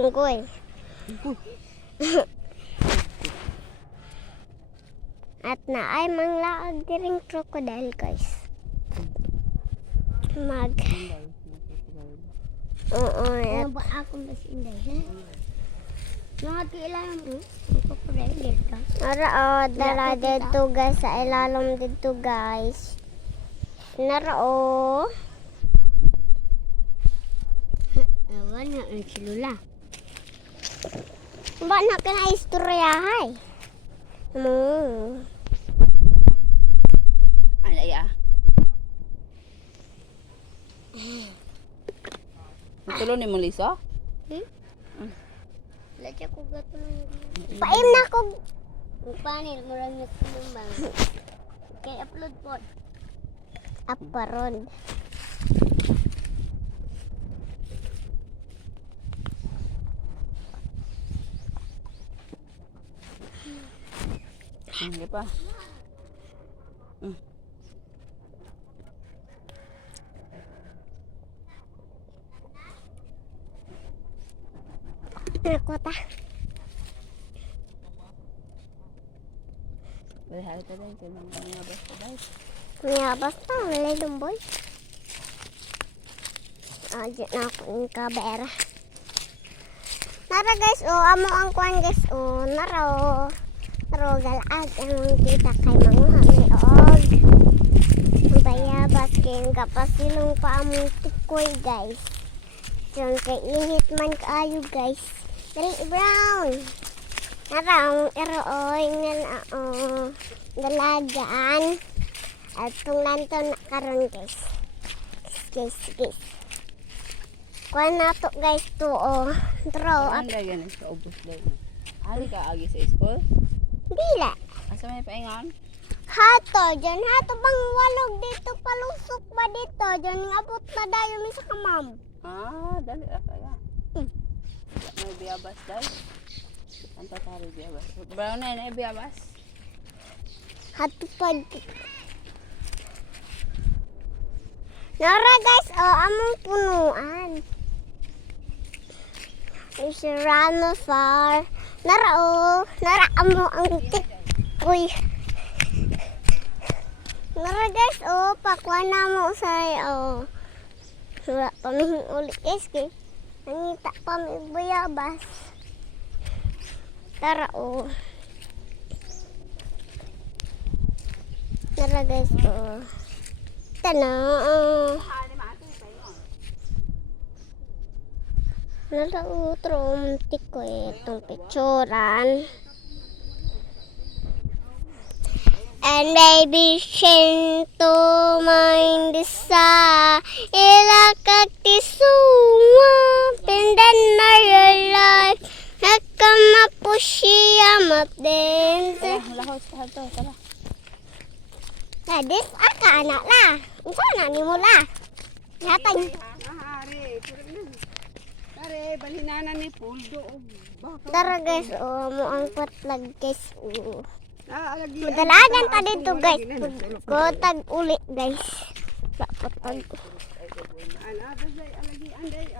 unggoy. At na ay manglaag diring crocodile guys. Oo. Ano ba akong basinday? Mga kailangan mo? Crocodile dito. Ara dala dito guys sa ilalom dito guys. Naro. Awan na ang silula. Ba na ka na istoryahay? Alaya. Tulo ni mo Lisa? Laja ko gatulong. Paim na ko. Panil mo lang yung tulumbang. Okay, upload po. Aparon. Hindi pa. Nakota. Berhari tadi cuma ngabas tadi. Ya, basta wala lumboy. Aja na ako yung kabera. Nara guys, amo ang kuan guys, naro. Naro galag ang kita kay manguha ni og. Bayabas kay kapasilong pa among tikoy guys. Diyan kay init man kaayo guys. Dali brown. Nara ang eroy dalagaan. At kung nanto na karon guys. Guys. Kuha na to guys to draw. Ang lagyan sa ubos daw. Ali ka agi sa school? Dila. Asa may paingon? Hato, dyan hato bang walog dito palusok ba dito? Dyan abot na dayo mi sa kamam. Dali kaya. May biyabas dai. Anta tari biyabas. Brown na biyabas. Hato pa. Nara guys, among punuan. Is run far. Nara amo ang tikoy. Nara guys, pakuha na mo sa wala pamihing ulit guys kay nangita pa may bayabas. Tara Nara guys, tana nara tromtik ko itong picturan. And baby shin to mind sa ila kaktisuma pindan na your life nakamapusiya matdente. Lahos hato tara. This aka anak lah. Unsa na ni mo la? Yatay. Are balinana ni puldo Tara guys, mo ang patlag guys. Lagi. Dalagan ta dito guys. Kotag uli guys. Patag. Ana bazay alagi anday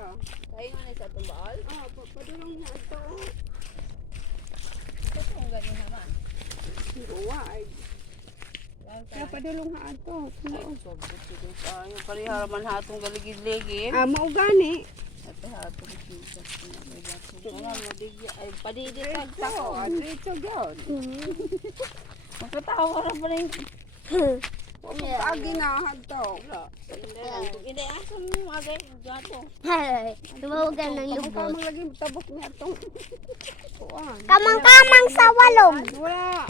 Paingon ni sa tumbal? Padulong na ito. Kasi ang ganyan naman. Duwa ay. Kaya padulong na ito. Yung pariharaman hatong galigid-ligid. Mao gani. Ate hatong kisas. Ay padidi tagtako. Diretso gyud. Makatawa ra pa rin. Agi na hadto. Hindi asa mo agay gato. Hay, tumawagan ng lubot. Kamang lagi tabok ni atong. Kamang sa walog. Wala.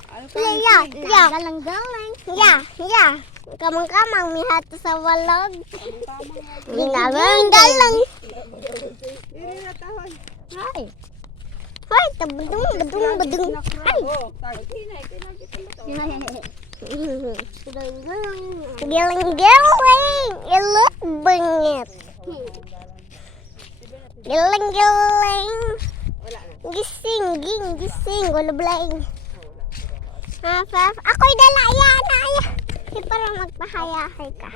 Ya. Galang-galang. Ya. Kamang mi hato sa walog. Galang. Diri na tahoy. Hay. Hay, badung. Hay. Giling-giling. Ilok bengit. Giling-giling. Gising. Wala blaing. Ako'y dala. Aya. Di para magpahayahay ka.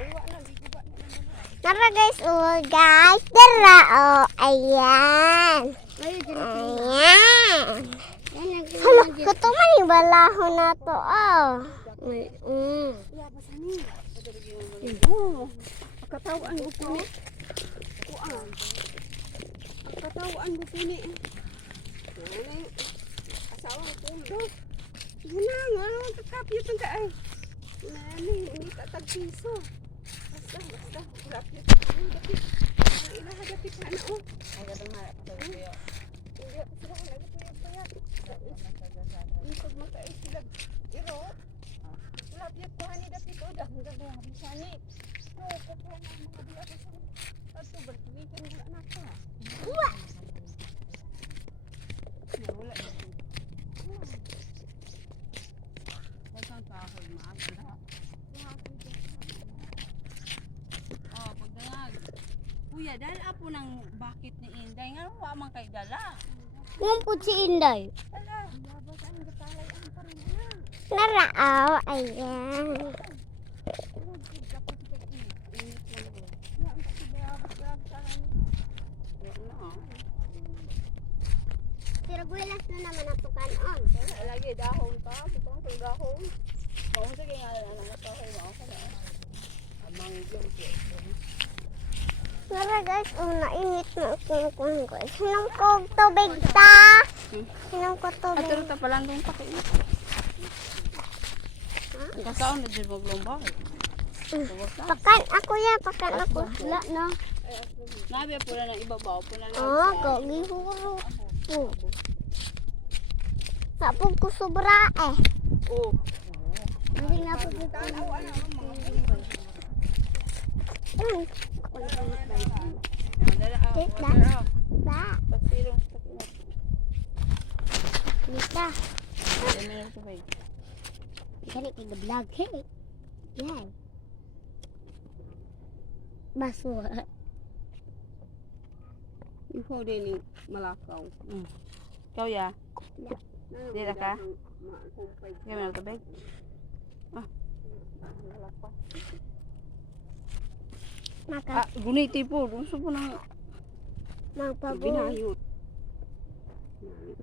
Tara guys, guys. Tara, ayan. Kato man yung balahon na to. Oh. Oo. Katawaan ko po ni. Kuan. Katawaan ko po ni. Asawa ko po. Gina nga, kakapit ang kaay. Nani, hindi tatagpiso. Basta. Kapit. Kapit. Ang ilahagapit na na o. Ang gatang harap sa video. Hindi ako sila ko lagi payat. Isog magkaay sila. Iro. Lapit ko hani dapit o. Dahil gagawin ang bisani. No, kukuha na mga biya ko sa ato. Berkikin wala na ka. Uwa. Wala na. Saan kahoy maagda? Oh, pagdayag. Kuya, dahil apo ng bakit ni Inday nga wa man kay dala. Ngumpod si Inday. Ala, babasan ang gatalay ang parinan. Naraaw. Ayan. Siraguelas na naman ang tukanon. Lagi dahon pa, butong sa dahon. Mao sige nga ana kahoy mo ka na. Amang yun po. Nara guys, nainit na ako ko. Sinong kog tubig ta? Sinong ko tubig? Ato ta pala ndong pakain. Kasaon na din maglomba. Pakan ako ya, pakan ako. Wala na. Nabi po na ng ibabaw po na lang. Ah, gagi huro. Sapog ko sobra eh. Oh. Hindi nga po dito. Ba? Nita. Kani kay vlog he. Yan. Baso. Ikaw din ni malakaw. Ikaw ya? Dira ka? Gimana to bag? Maka Guniti po. Gusto po ng magpabo. binayot.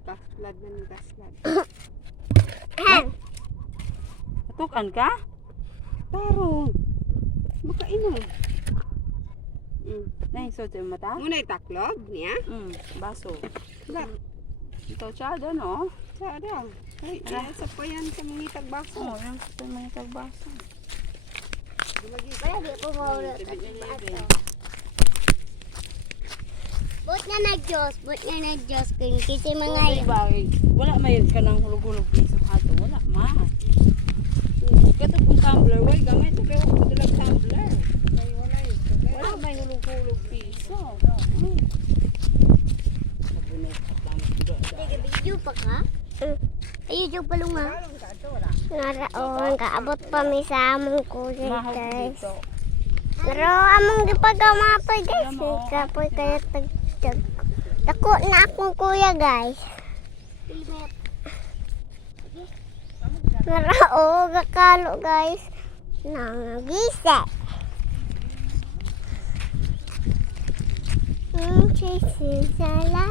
Taslad na ni taslad. Tukan ka? Taro. Makainom. Naisod yung mata? Muna taklog niya? Baso. Ito, tsada no? Tsada. Ay, sa pa yan sa mga tagbaso. Oo, yan sa mga tagbaso. Kaya di po mawala sa baso. Bot nga na Diyos, kung kasi mga Wala may ka ng hulog-hulog piso hato. Wala ma. Kato kung tumbler, way gamay ito kayo kung dalag tumbler. Wala may hulog-hulog piso. video pa ka? Ayun pa lunga. Naraon, kaabot pa may sa among kuya guys. Pero among gipagamapoy guys. Kapoy kayo tagtag. Dako na akong kuya guys. Narao, gakalo guys. Nangagisa. Sisala.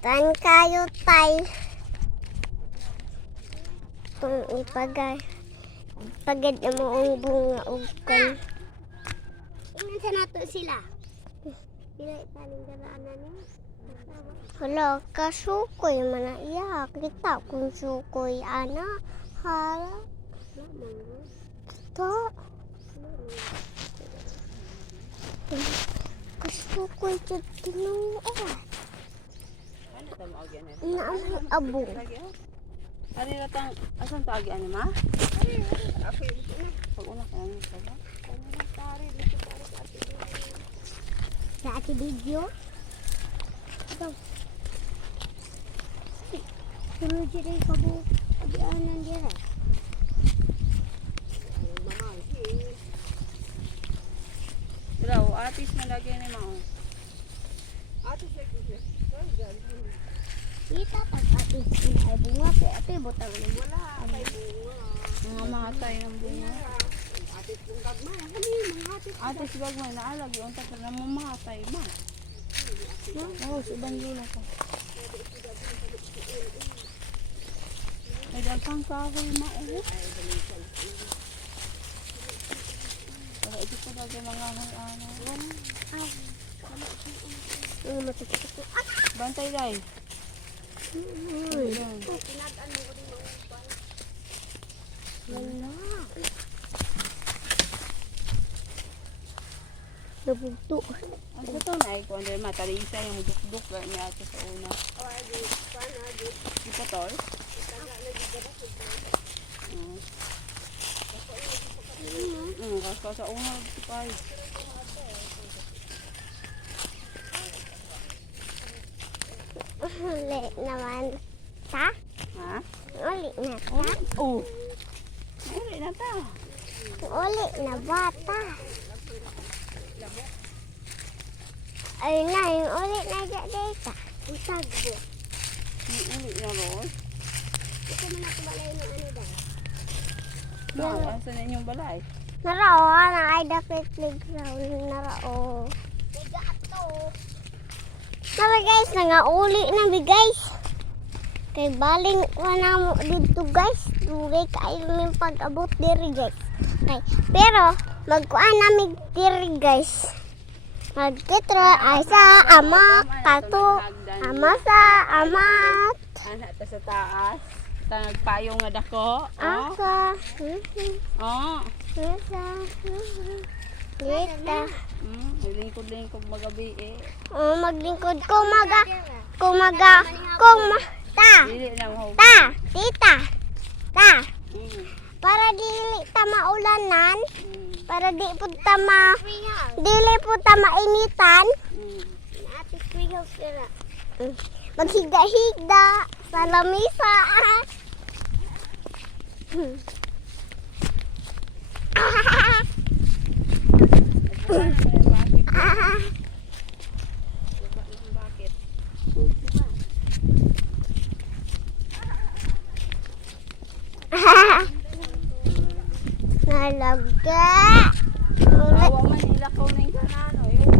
Tan kayo tay. Kung ipagay. Pagad na mo ang bunga o kan. Ingan sa nato sila. Sila italing daraanan niya. Hala, kasukoy man na iya. Kita kung sukoy ana. Hala. Ito. Kasukoy dyan tinuot. Naamang abong. Ari ratang asan to agi ani ma? Ako ito na. Pag-una ka ni sa. Sa ati video. Ito. Sulo dyan ay kabo. Abianan dyan ay. Bro, atis na lagi ni mao. Atis lagi siya. Kita pag-atis na ay bunga. Ate, butang na wala. Ay bunga. Mga matay ng bunga. Atis kung gagmay. Atis gagmay na alag. Yung takot na mamatay ma. Oo, subang yun ako. May daghang kahoy mao. Para ito pa daw yung mga ano. Bantay day. Ayun. Wala. Nabugto. Ang ito na ay kung ano matalisa yung dukduk niya ato sa una. Di pa tol? Kasi sa una dito pa ay. Uli naman. Ta? Ha? Uli na ta? Oh. Uli na ta. Uli na bata. Ayun na, yung uli na data. Ang tagbo. Uli na ron. Ito man ako balay ng ano dahil. Ano sa inyong balay? Narao, na ay dapat playground. Narao. Gato. Tara guys, nangauli na mi guys. Kay baling ko na mo dito guys. Dugay kayo yung pag-abot diri guys. Okay. Pero, magkuhan namin diri guys. Magkitro ay sa ama kato. Ama sa amat. Anak ta sa taas. Ta nagpayong nga dako. Asa. Oh. Asa. Dita. Lingkod-lingkod magabi eh. Oh, maglingkod ta. Dili na mo. Ta, tita. Ta. Mm. Para dili ta maulanan, Mm. para di pud ta dili pud ta mainitan. Mm. Ate greenhouse kira. Maghiga-higa sa lamisa. Bakit? Nalaga. Awa man nila ko ning kanano. Yung